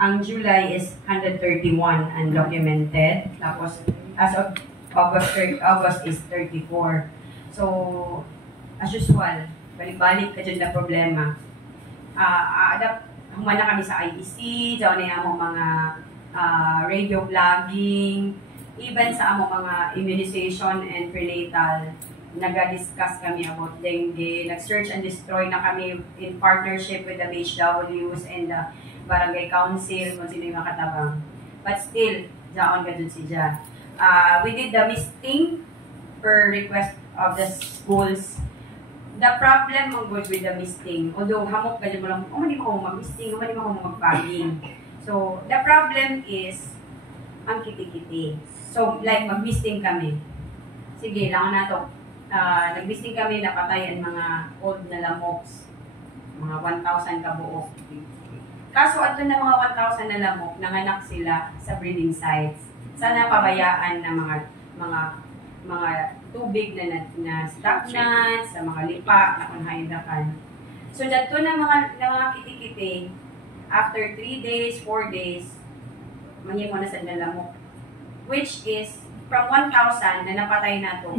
Ang July is 131 undocumented. Tapos, as of August is 34. So, as usual, balik-balik ka dyan na problema. Humana kami sa IEC, dyan na yung mga radio vlogging, even sa among mga immunization and prenatal, nag-discuss kami about dengue, nag-search and destroy na kami in partnership with the BHWs and the Barangay Council, kung sino yung makatabang. But still, dyan ka dun siya. We did the misting per request of the schools. The problem ang good with the misting, although hamok ka dyan mo lang, mali mo ako mag-misting, mali mo ako mag-fogging. So, the problem is, ang kiti-kiti. So, like, mag-misting kami. Sige, langan na to. Nag-misting kami, napatay ang mga old na lamoks. Mga 1,000 kabuok. Kaso, ato na mga 1,000 na lamok, nanganak sila sa breeding sites. Sana pabayaan na mga tubig na stagnant, sa mga lipa, na kunhaindakan. So, dato na mga kiti-kiti, after 3 days, 4 days, mangyay mo na sa lamok. Which is, from 1,000 na napatay na to,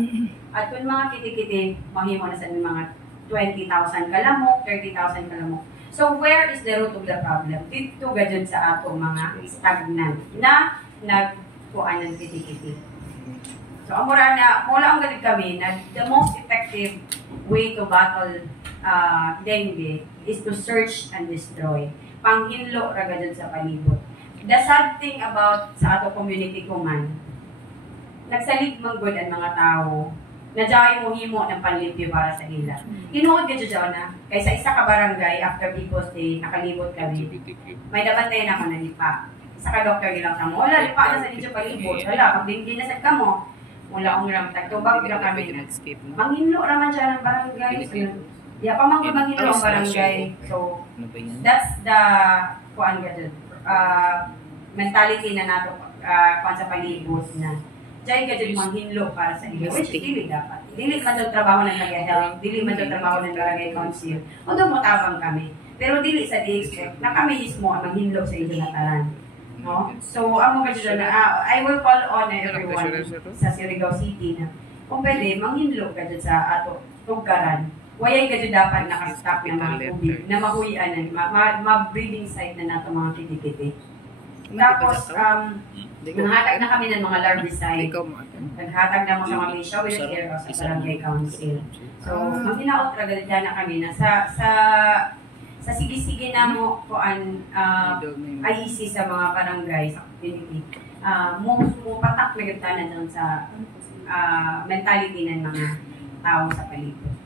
at kung mga kiti-kiti, mahimo na sa mga 20,000 kalamok, 30,000 kalamok. So, where is the root of the problem? Dito gadyan sa ato mga stagnant na nagkuhan ng kiti-kiti. So, mula ang galit kami na the most effective way to battle dengue is to search and destroy. Panghinlo ra gadyan sa palibot. The sad thing about sa ato community ko man, nagsalig manggod ang mga tao na dahil mo himo ng panlimpyo para sa ila. Tinuod ka dyan na, kaysa isa ka barangay, after People's Day, nakalibot kami. May dabantay na ako na lipa. Isa ka doktor nilang sa mo, wala, lipa na sa dito palibot. Wala, pag dinasad ka mo, wala akong ramtag. Tubag lang kami. Manghinlo raman siya ng barangay. So, pamanghinlo ang barangay. So, that's the, mentality na nato sa palibot na dahil ka dyan manghinlo para sa iyo, which dili dapat. Dili man daw trabaho ng Nag-Health, dili man daw trabaho ng Barangay Council. Although matabang kami, pero dili sa di-expect na kami mismo ang manghinlo sa iyo na taran. No? So, amo ka dyan na, I will call on everyone sa Surigao City na kung pwede, manghinlo ka dyan sa ato tugkaran. Wayay ka dyan dapat nakastop ng mga tubig na mahuyan, ma-breeding site na nato mga kiti-kiti. Tapos, nanghatag na kami ng mga larvicide. Naghatag na mga mga showers here sa Barangay Council. So, mag-inaot ragalitan na kami na sa sige-sige na mo kuan IEC sa mga barangay, sa community. Patak na gatanan doon sa mentality ng mga tao sa palibot.